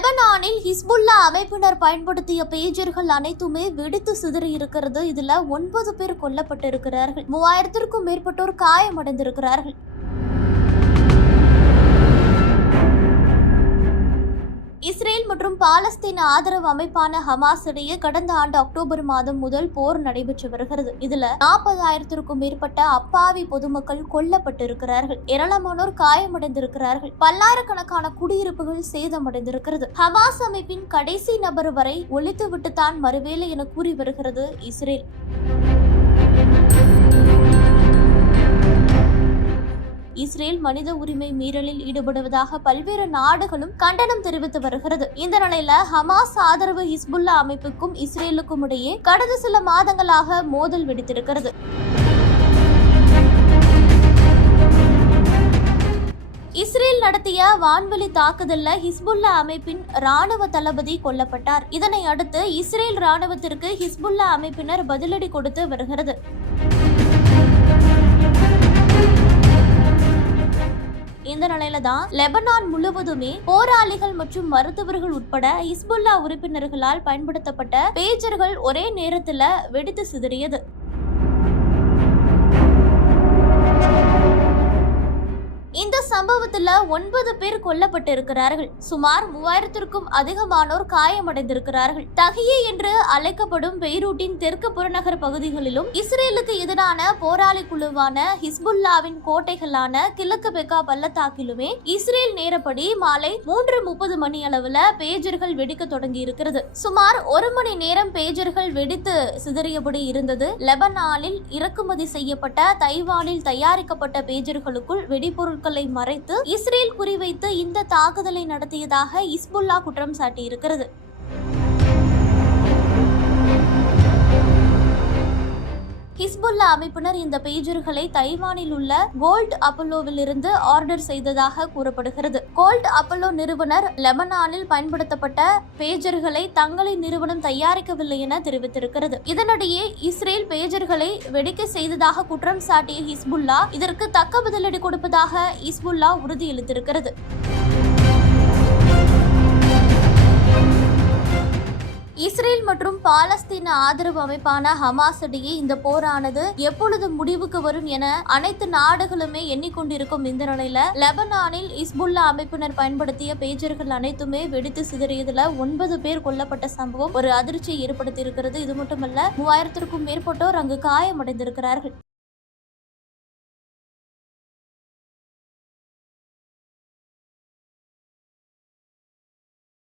லெபனானில் ஹிஸ்புல்லா அமைப்பினர் பயன்படுத்திய பேஜர்கள் அனைத்துமே வெடித்து சிதறி இருக்கிறது. இதுல ஒன்பது பேர் கொல்லப்பட்டிருக்கிறார்கள். மூவாயிரத்திற்கும் மேற்பட்டோர் காயமடைந்திருக்கிறார்கள். மற்றும் பாலஸ்தீன ஆதரவு அமைப்பான ஹமாஸ் இடையே கடந்த ஆண்டு அக்டோபர் மாதம் முதல் போர் நடைபெற்று வருகிறது. இதுல நாற்பதாயிரத்திற்கும் மேற்பட்ட அப்பாவி பொதுமக்கள் கொல்லப்பட்டிருக்கிறார்கள். ஏராளமானோர் காயமடைந்திருக்கிறார்கள். பல்லாயிரக்கணக்கான குடியிருப்புகள் சேதமடைந்திருக்கிறது. ஹமாஸ் அமைப்பின் கடைசி நபர் வரை ஒழித்துவிட்டு தான் என கூறி வருகிறது இஸ்ரேல். இஸ்ரேல் மனித உரிமை மீறலில் ஈடுபடுவதாக பல்வேறு நாடுகளும் கண்டனம் தெரிவித்து வருகிறது. இந்த நிலையில ஹமாஸ் ஆதரவு ஹிஸ்புல்லா அமைப்புக்கும் இஸ்ரேலுக்கும் இடையே கடந்த சில மாதங்களாக மோதல் வெடித்திருக்கிறது. இஸ்ரேல் நடத்திய வான்வெளி தாக்குதல்ல ஹிஸ்புல்லா அமைப்பின் ராணுவ தளபதி கொல்லப்பட்டார். இதனை அடுத்து இஸ்ரேல் ராணுவத்திற்கு ஹிஸ்புல்லா அமைப்பினர் பதிலடி கொடுத்து வருகிறது. இந்த நிலையில தான் லெபனான் முழுவதுமே போராளிகள் மற்றும் மருத்துவர்கள் உட்பட இஸ்புல்லா உறுப்பினர்களால் பயன்படுத்தப்பட்ட பேஜர்கள் ஒரே நேரத்துல வெடித்து சிதறியது. சம்பவத்துல ஒன்பது பேர் கொல்லப்பட்டிருக்கிறார்கள். சுமார் மூவாயிரத்திற்கும் அதிகமானோர் காயமடைந்திருக்கிறார்கள். தகியே என்று அழைக்கப்படும் பெய்ரூட்டின் தெற்கு புறநகர் பகுதிகளிலும் இஸ்ரேலுக்கு எதிரான போராளி குழுவான ஹிஸ்புல்லாவின் கோட்டைகளான கிழக்கு பெக்கா பள்ளத்தாக்கிலுமே இஸ்ரேல் நேரப்படி மாலை மூன்று முப்பது மணி அளவுல பேஜர்கள் வெடிக்க தொடங்கி இருக்கிறது சுமார் ஒரு மணி நேரம் பேஜர்கள் வெடித்து சிதறியபடி இருந்தது. லெபனானில் இறக்குமதி செய்யப்பட்ட தைவானில் தயாரிக்கப்பட்ட பேஜர்களுக்குள் வெடிபொருட்களை மறைத்து இஸ்ரேல் குறிவைத்து இந்த தாக்குதலை நடத்தியதாக இஸ்புல்லா குற்றம் சாட்டியிருக்கிறது. ஹிஸ்புல்லா அமைப்பினர் இந்த பேஜர்களை தைவானில் உள்ள கோல்ட் அப்பல்லோவில் இருந்து ஆர்டர் செய்ததாக கூறப்படுகிறது. கோல்ட் அப்பல்லோ நிறுவனர் லெபனானில் பயன்படுத்தப்பட்ட பேஜர்களை தங்களின் நிறுவனம் தயாரிக்கவில்லை என தெரிவித்திருக்கிறது. இதனிடையே இஸ்ரேல் பேஜர்களை வெடிக்க செய்ததாக குற்றம் சாட்டிய ஹிஸ்புல்லா இதற்கு தக்க பதிலடி கொடுப்பதாக ஹிஸ்புல்லா உறுதியளித்திருக்கிறது. இஸ்ரேல் மற்றும் பாலஸ்தீன ஆதரவு அமைப்பான ஹமாஸ் இடையே இந்த போரானது எப்பொழுது முடிவுக்கு வரும் என அனைத்து நாடுகளுமே எண்ணிக்கொண்டிருக்கும் இந்த நிலையில லெபனானில் இஸ்புல்லா அமைப்பினர் பயன்படுத்திய பேஜர்கள் அனைத்துமே வெடித்து சிதறியதுல ஒன்பது பேர் கொல்லப்பட்ட சம்பவம் ஒரு அதிர்ச்சியை ஏற்படுத்தி இருக்கிறது இது மட்டுமல்ல மூவாயிரத்திற்கும் மேற்பட்டோர் அங்கு காயமடைந்திருக்கிறார்கள்.